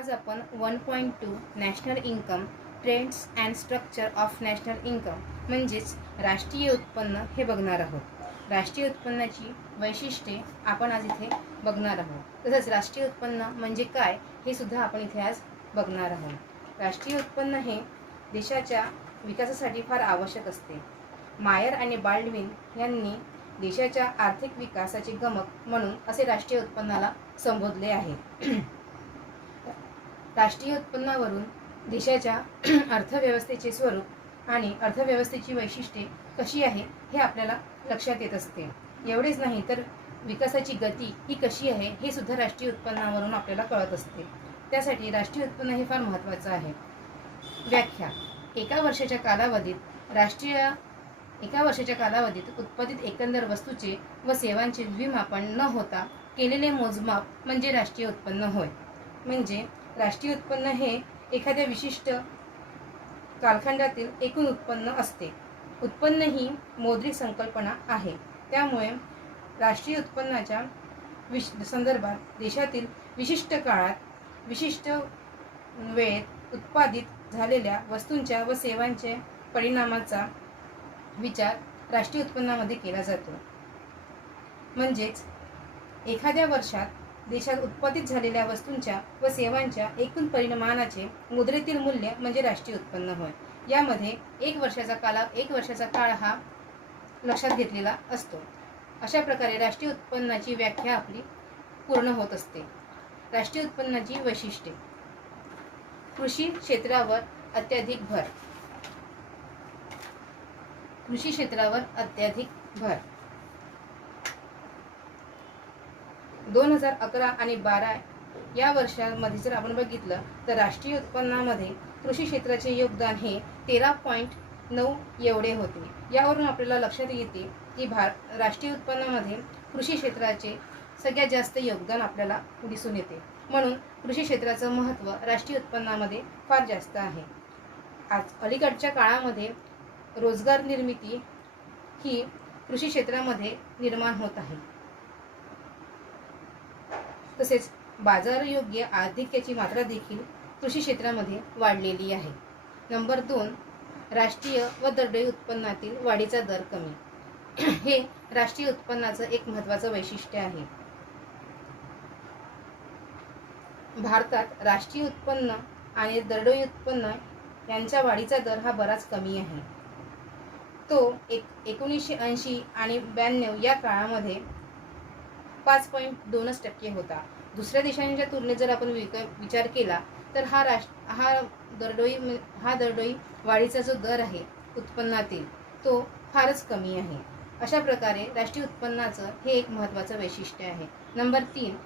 आज आपण 1.2 national income trends and structure of national income म्हणजेच राष्ट्रीय उत्पन्न हे बघणार आहोत। राष्ट्रीय उत्पन्नाची वैशिष्ट्ये आपण आज इथे बघणार आहोत। तसंच राष्ट्रीय उत्पन्न म्हणजे काय हे सुद्धा आपण इथे आज बघणार आहोत। राष्ट्रीय उत्पन्न हे देशाच्या विकासासाठी फार आवश्यक असते। मायर आणि बाल्डविन यांनी देशाच्या आर्थिक विकासाची गमक म्हणून असे राष्ट्रीय उत्पन्नाला संबोधले आहे। राष्ट्रीय उत्पन्नावरून देशाच्या अर्थव्यवस्थेचे स्वरूप आणि अर्थव्यवस्थेची वैशिष्ट्ये कशी आहे हे आपल्याला लक्षात येत असते। एवढेच नाही तर विकासाची गती ही कशी आहे हे सुद्धा राष्ट्रीय उत्पन्नावरून आपल्याला कळत असते। त्यासाठी राष्ट्रीय उत्पन्न हे फार महत्त्वाचं आहे। व्याख्या: एका वर्षाच्या कालावधीत उत्पादित एकंदर वस्तूचे व सेवांचे द्विमापन न होता केलेले मोजमाप म्हणजे राष्ट्रीय उत्पन्न होय। म्हणजे राष्ट्रीय उत्पन्न हे एखाद्या विशिष्ट कालखंडातील एकूण उत्पन्न असते। उत्पन्न ही मौद्रिक संकल्पना आहे। त्यामुळे राष्ट्रीय उत्पन्नाच्या संदर्भात देशातील विशिष्ट काळात विशिष्ट वेळेत उत्पादित झालेल्या वस्तूंच्या व सेवांच्या परिणामाचा विचार राष्ट्रीय उत्पन्नामध्ये केला जातो। म्हणजेच एखाद्या वर्षात देशात उत्पादित झालेल्या वस्तूंच्या व सेवांच्या एकूण परिमाणाचे मुद्रेतील मूल्य म्हणजे राष्ट्रीय उत्पन्न होय। यामध्ये एक वर्षाचा काळ हा लक्षात घेतलेला असतो। अशा प्रकारे राष्ट्रीय उत्पन्नाची व्याख्या आपली पूर्ण होत असते। राष्ट्रीय उत्पन्नाची वैशिष्ट्ये: कृषी क्षेत्रावर अत्याधिक भर। 2011 आणि 12 या वर्षांमध्ये जर आपण बघितलं तर राष्ट्रीय उत्पन्नामध्ये कृषी क्षेत्राचे योगदान हे 13.9 एवढे होते। यावरून आपल्याला लक्षात येते की राष्ट्रीय उत्पन्नामध्ये कृषी क्षेत्राचे सगळ्यात जास्त योगदान आपल्याला दिसून येते। म्हणून कृषी क्षेत्राचं महत्त्व राष्ट्रीय उत्पन्नामध्ये फार जास्त आहे। आज अलीकडच्या काळामध्ये रोजगार निर्मिती ही कृषी क्षेत्रामध्ये निर्माण होत आहे। तसेच बाजारयोग्य आर्थिकतेची मात्रा देखील कृषी क्षेत्रामध्ये वाढलेली आहे। नंबर 2, राष्ट्रीय व दरडोई उत्पन्नातील वाढीचा दर कमी। हे राष्ट्रीय उत्पन्नाचं एक महत्त्वाचं वैशिष्ट्य आहे। भारतात राष्ट्रीय उत्पन्न आणि दरडोई उत्पन्न यांच्या वाढीचा दर हा बराच कमी आहे। तो 1980 आणि 92 या काळामध्ये 5.2% होता। दुसऱ्या देशांच्या तुलनेत जर आपण विचार केला तर हा दरडोई वाढीचा जो दर आहे उत्पन्नातील तो फारच कमी आहे। अशा प्रकारे राष्ट्रीय उत्पन्नाचं हे एक महत्त्वाचं वैशिष्ट्य आहे। नंबर 3,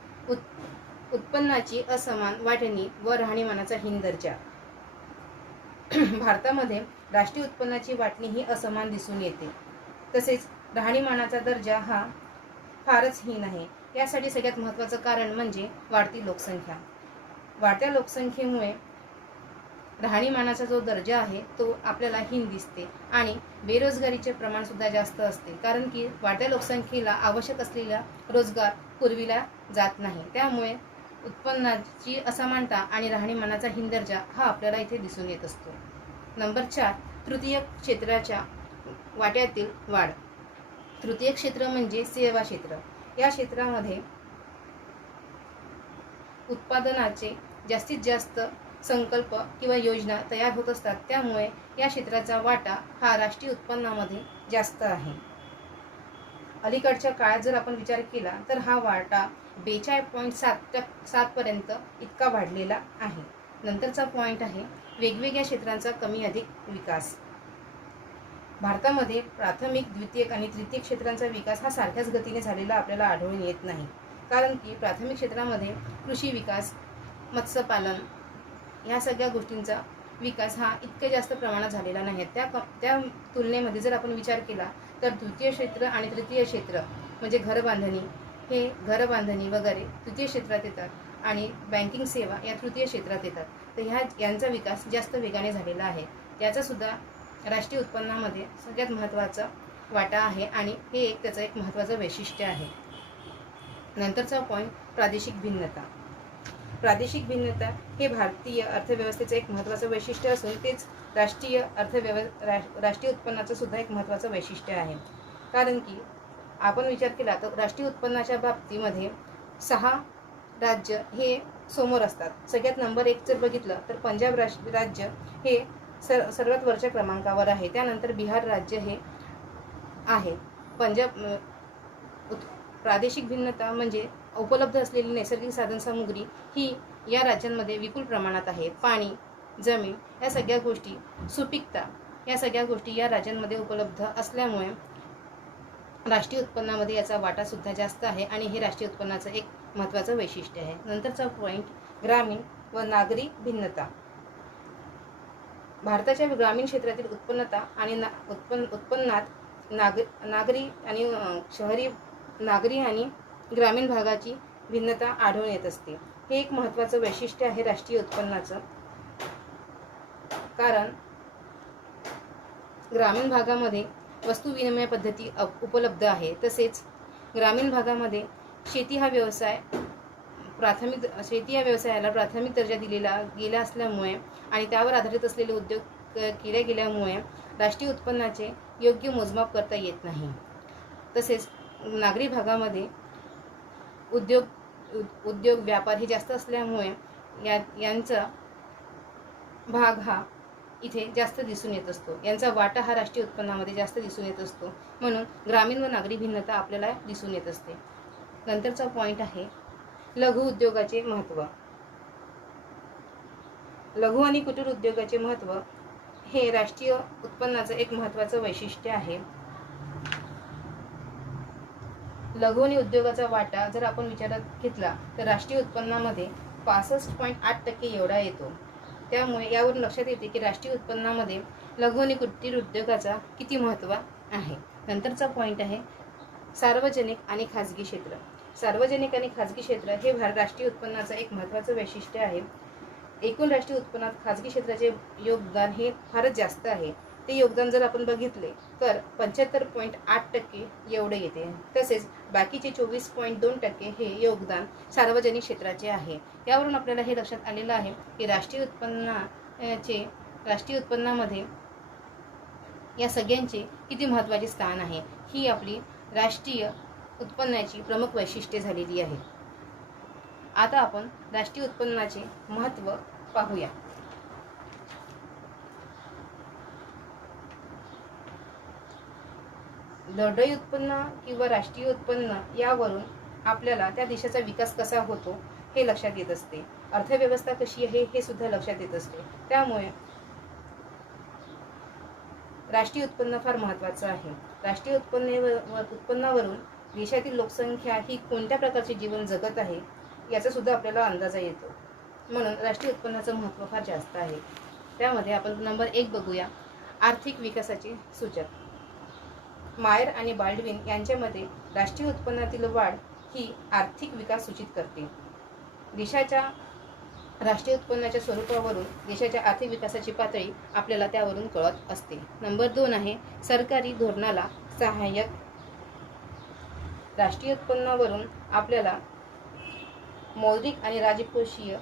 उत्पन्नाची असमान वाटणी व राहणीमानाचा हीन दर्जा। भारतामध्ये राष्ट्रीय उत्पन्नाची वाटणी ही असमान दिसून येते। तसेच राहणीमानाचा दर्जा हा फारच हीन आहे। यासाठी सगळ्यात महत्त्वाचं कारण म्हणजे वाढती लोकसंख्या। वाढत्या लोकसंख्येमुळे राहणीमानाचा जो दर्जा आहे तो आपल्याला हीन दिसते आणि बेरोजगारीचे प्रमाण सुद्धा जास्त असते। कारण की वाढत्या लोकसंख्येला आवश्यक असलेला रोजगार पुरविला जात नाही। त्यामुळे उत्पन्नाची असमानता आणि राहणीमानाचा हीन दर्जा हा आपल्याला इथे दिसून येत असतो। नंबर 4, तृतीय क्षेत्राच्या वाट्यातील वाढ। तृतीय क्षेत्र म्हणजे सेवा क्षेत्र। या क्षेत्रामध्ये उत्पादनाचे जास्तीत जास्त संकल्प किंवा योजना तयार होत असतात। त्यामुळे या क्षेत्राचा वाटा हा राष्ट्रीय उत्पन्नामध्ये जास्त आहे। अलीकडच्या काळात जर आपण विचार केला तर हा वाटा 42.7 पर्यंत इतका वाढलेला आहे। नंतरचा पॉईंट आहे वेगवेगळ्या क्षेत्रांचा कमी अधिक विकास। भारतामध्ये प्राथमिक, द्वितीयक आणि तृतीय क्षेत्रांचा विकास हा सारख्याच गतीने झालेला आपल्याला आढळून येत नाही। कारण की प्राथमिक क्षेत्रामध्ये कृषी विकास, मत्स्यपालन ह्या सगळ्या गोष्टींचा विकास हा इतक्या जास्त प्रमाणात झालेला नाही। त्या तुलनेमध्ये जर आपण विचार केला तर द्वितीय क्षेत्र आणि तृतीय क्षेत्र म्हणजे घरबांधणी वगैरे तृतीय क्षेत्रात येतात आणि बँकिंग सेवा या तृतीय क्षेत्रात येतात। तर यांचा विकास जास्त वेगाने झालेला आहे। त्याचा सुद्धा राष्ट्रीय उत्पन्नामध्ये सगळ्यात महत्त्वाचा वाटा आहे आणि हे त्याचं एक महत्त्वाचं वैशिष्ट्य आहे। नंतरचा पॉईंट प्रादेशिक भिन्नता। प्रादेशिक भिन्नता हे भारतीय अर्थव्यवस्थेचं एक महत्त्वाचं वैशिष्ट्य असून तेच राष्ट्रीय राष्ट्रीय उत्पन्नाचं सुद्धा एक महत्त्वाचं वैशिष्ट्य आहे. कारण की आपण विचार केला तर राष्ट्रीय उत्पन्नाच्या बाबतीमध्ये 6 राज्य हे समोर असतात. सगळ्यात नंबर 1 जर बघितलं तर पंजाब राज्य हे सर्वात वरच्या क्रमांकावर आहे. त्यानंतर बिहार राज्य हे आहे. प्रादेशिक भिन्नता म्हणजे उपलब्ध असलेली नैसर्गिक साधनसामुग्री ही या राज्यांमध्ये विपुल प्रमाणात आहे. पाणी, जमीन या सगळ्या गोष्टी, सुपीकता या सगळ्या गोष्टी या राज्यांमध्ये उपलब्ध असल्यामुळे राष्ट्रीय उत्पन्नामध्ये याचा वाटासुद्धा जास्त आहे आणि हे राष्ट्रीय उत्पन्नाचं एक महत्त्वाचं वैशिष्ट्य आहे. नंतरचा पॉईंट ग्रामीण व नागरी भिन्नता. भारताच्या ग्रामीण क्षेत्रातील उत्पन्नता आणि उत्पन्नात नागरी आणि ग्रामीण भागाची भिन्नता आढळून येत असते. हे एक महत्त्वाचं वैशिष्ट्य आहे राष्ट्रीय उत्पन्नाचं. कारण ग्रामीण भागामध्ये वस्तू विनिमय पद्धती उपलब्ध आहे. तसेच ग्रामीण भागामध्ये शेती या व्यवसायाला प्राथमिक दर्जा दिलेला गेला असल्यामुळे आणि त्यावर आधारित असलेले उद्योग केले गेल्यामुळे राष्ट्रीय उत्पन्नाचे योग्य मोजमाप करता येत नाही. तसेच नागरी भागामध्ये उद्योग व्यापार हे जास्त असल्यामुळे यांचा भाग हा इथे जास्त दिसून येत असतो. यांचा वाटा हा राष्ट्रीय उत्पन्नामध्ये जास्त दिसून येत असतो. म्हणून ग्रामीण व नागरी भिन्नता आपल्याला दिसून येत असते. नंतरचा पॉईंट आहे लघु उद्योगाचे महत्त्व. लघु आणि कुटीर उद्योगाचे महत्त्व हे राष्ट्रीय उत्पन्नाचं एक महत्त्वाचं वैशिष्ट्य आहे. लघु आणि उद्योगाचा वाटा जर आपण विचारात घेतला तर राष्ट्रीय उत्पन्नामध्ये 65.8% एवढा येतो. त्यामुळे यावरून लक्षात येते की राष्ट्रीय उत्पन्नामध्ये लघु आणि कुटीर उद्योगाचा किती महत्त्व आहे. नंतरचा पॉईंट आहे सार्वजनिक आणि खाजगी क्षेत्र. सार्वजनिक आणि खाजगी क्षेत्र हे राष्ट्रीय उत्पन्नाचं एक महत्त्वाचं वैशिष्ट्य आहे. एकूण राष्ट्रीय उत्पन्नात खाजगी क्षेत्राचे योगदान हे फारच जास्त आहे. ते योगदान जर आपण बघितले तर 75.8% एवढे येते. तसेच बाकीचे 24.2% हे योगदान सार्वजनिक क्षेत्राचे आहे. यावरून आपल्याला हे लक्षात आलेलं आहे की राष्ट्रीय उत्पन्नामध्ये या सगळ्यांचे किती महत्त्वाचे स्थान आहे. ही आपली राष्ट्रीय उत्पन्नाची प्रमुख वैशिष्ट्ये झालेली आहेत. आता आपण राष्ट्रीय उत्पन्नाचे महत्त्व पाहूया. दरडोई उत्पन्न किंवा राष्ट्रीय उत्पन्न यावरून आपल्याला त्या देशाचा विकास कसा होतो हे लक्षात येत असते. अर्थव्यवस्था कशी आहे हे सुद्धा लक्षात येत असते. त्यामुळे राष्ट्रीय उत्पन्न फार महत्त्वाचं आहे. राष्ट्रीय उत्पन्नावरून देशातील लोकसंख्या ही कोणत्या प्रकारचे जीवन जगत आहे याचा सुद्धा आपल्याला अंदाजा येतो. म्हणून राष्ट्रीय उत्पन्नाचं महत्त्व फार जास्त आहे. त्यामध्ये आपण नंबर 1 बघूया, आर्थिक विकासाचे सूचक. मायर आणि बाल्डविन यांच्या मते राष्ट्रीय उत्पन्नातील वाढ ही आर्थिक विकास सूचित करते. देशाच्या राष्ट्रीय उत्पन्नाच्या स्वरूपावरून देशाच्या आर्थिक विकासाची पातळी आपल्याला त्यावरून कळत असते. नंबर 2 आहे सरकारी धोरणाला सहाय्यक. राष्ट्रीय उत्पन्नावरून आपल्याला मौद्रिक आणि राजकोषीय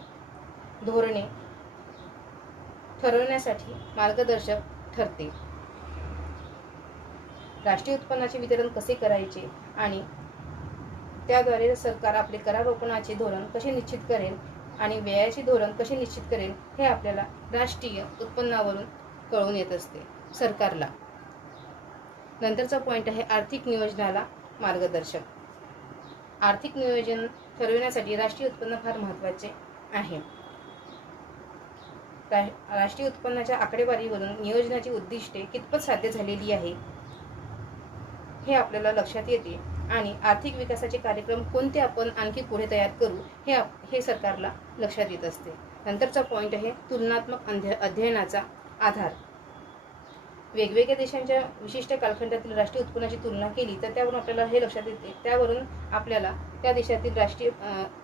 धोरणे ठरवण्यासाठी मार्गदर्शक ठरते. राष्ट्रीय उत्पन्नाचे वितरण कसे करायचे आणि त्याद्वारे सरकार आपले करारोपणाचे धोरण कसे निश्चित करेल आणि व्ययाचे धोरण कसे निश्चित करेल हे आपल्याला राष्ट्रीय उत्पन्नावरून कळून येत असते सरकारला. नंतरचा पॉईंट आहे आर्थिक नियोजनाला मार्गदर्शक. आर्थिक नियोजन ठरविण्यासाठी राष्ट्रीय उत्पन्न फार महत्त्वाचे आहे. राष्ट्रीय उत्पन्नाच्या आकडेवारीवरून नियोजनाची उद्दिष्टे कितपत साध्य झालेली आहे हे आपल्याला लक्षात येते आणि आर्थिक विकासाचे कार्यक्रम कोणते आपण आणखी पुढे तयार करू हे सरकारला लक्षात येत असते. नंतरचा पॉईंट आहे तुलनात्मक अध्ययनाचा आधार. वेगवेगळ्या देशांच्या विशिष्ट कालखंडातील राष्ट्रीय उत्पन्नाची तुलना केली तर त्यावरून आपल्याला हे लक्षात येते. त्यावरून आपल्याला त्या देशातील राष्ट्रीय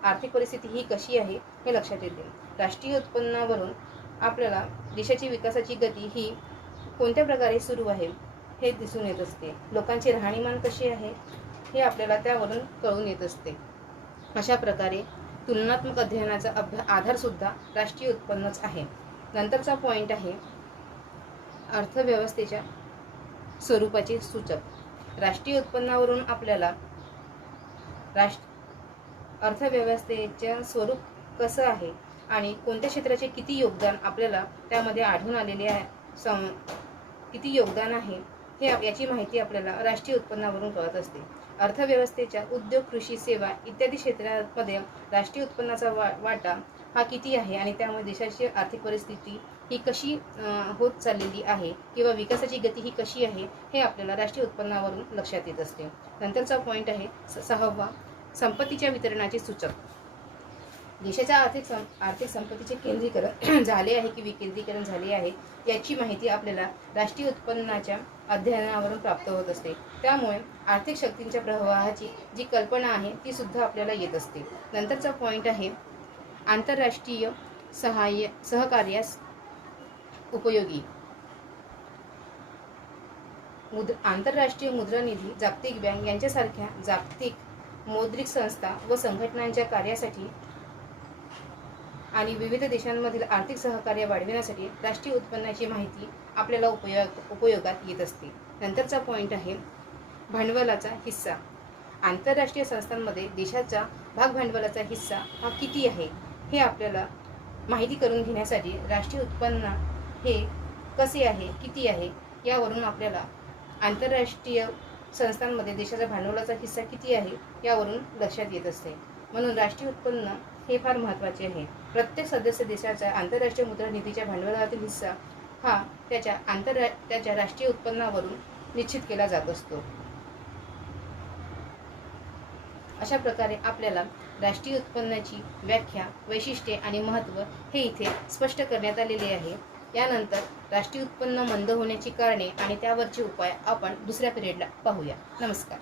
आर्थिक परिस्थिती ही कशी आहे हे लक्षात येते. राष्ट्रीय उत्पन्नावरून आपल्याला देशाची विकासाची गती ही कोणत्या प्रकारे सुरू आहे हे दिसून येत असते. लोकांची राहणीमान कशी आहे हे आपल्याला त्यावरून कळून येत असते. अशा प्रकारे तुलनात्मक अध्ययनाचा आधारसुद्धा राष्ट्रीय उत्पन्नच आहे. नंतरचा पॉईंट आहे अर्थव्यवस्थेच्या स्वरूपाचे सूचक. राष्ट्रीय उत्पन्नावरून आपल्याला अर्थव्यवस्थेचे स्वरूप कसं आहे आणि कोणत्या क्षेत्राचे किती योगदान आपल्याला त्यामध्ये आढळून आलेले आहे, किती योगदान आहे हे याची माहिती आपल्याला राष्ट्रीय उत्पन्नावरून कळत असते. अर्थव्यवस्थेच्या उद्योग, कृषी, सेवा इत्यादी क्षेत्रांमध्ये राष्ट्रीय उत्पन्नाचा वाटा हा किती आहे आणि त्यामुळे देशाची आर्थिक परिस्थिती ही कशी होत चाललेली आहे किंवा विकासाची गती ही कशी आहे हे आपल्याला राष्ट्रीय उत्पन्नावरून लक्षात येत असते. नंतरचा पॉईंट आहे 6वा, संपत्तीच्या वितरणाचे सूचक. देशाच्या आर्थिक संपत्तीचे केंद्रीकरण झाले आहे की विकेंद्रीकरण झाले आहे याची माहिती आपल्याला राष्ट्रीय उत्पन्नाच्या अध्ययनावरून प्राप्त होत असते. त्यामुळे आर्थिक शक्तींच्या प्रवाहाची जी कल्पना आहे ती सुद्धा आपल्याला येत असते. नंतरचा पॉईंट आहे आंतरराष्ट्रीय सहकार्यास उपयोगी. आंतरराष्ट्रीय मुद्रा निधी, जागतिक बँक यांच्यासारख्या जागतिक मौद्रिक संस्था व संघटनांच्या कार्यासाठी आणि विविध देशांमधील आर्थिक सहकार्य वाढविण्यासाठी राष्ट्रीय उत्पन्नाची माहिती आपल्याला उपयोगात येत असते. नंतरचा पॉईंट आहे भांडवलाचा हिस्सा. आंतरराष्ट्रीय संस्थांमध्ये देशाचा भागभांडवलाचा हिस्सा हा किती आहे हे आपल्याला माहिती करून घेण्यासाठी राष्ट्रीय उत्पन्न हे कसे आहे, किती आहे यावरून आपल्याला आंतरराष्ट्रीय संस्थांमध्ये देशाचा भांडवलाचा हिस्सा किती आहे यावरून लक्षात येत असते. म्हणून राष्ट्रीय उत्पन्न हे फार महत्त्वाचे आहे. प्रत्येक सदस्य देशाचा आंतरराष्ट्रीय मुद्रा निधीच्या भांडवलातील हिस्सा हा त्याच्या राष्ट्रीय उत्पन्नावरून निश्चित केला जात असतो. अशा प्रकारे आपल्याला राष्ट्रीय उत्पन्नाची व्याख्या, वैशिष्ट्ये आणि महत्त्व हे इथे स्पष्ट करण्यात आलेले आहे. यानंतर राष्ट्रीय उत्पन्न मंद होण्याची कारणे आणि त्यावरचे उपाय आपण दुसऱ्या पिरियडला पाहूया. नमस्कार.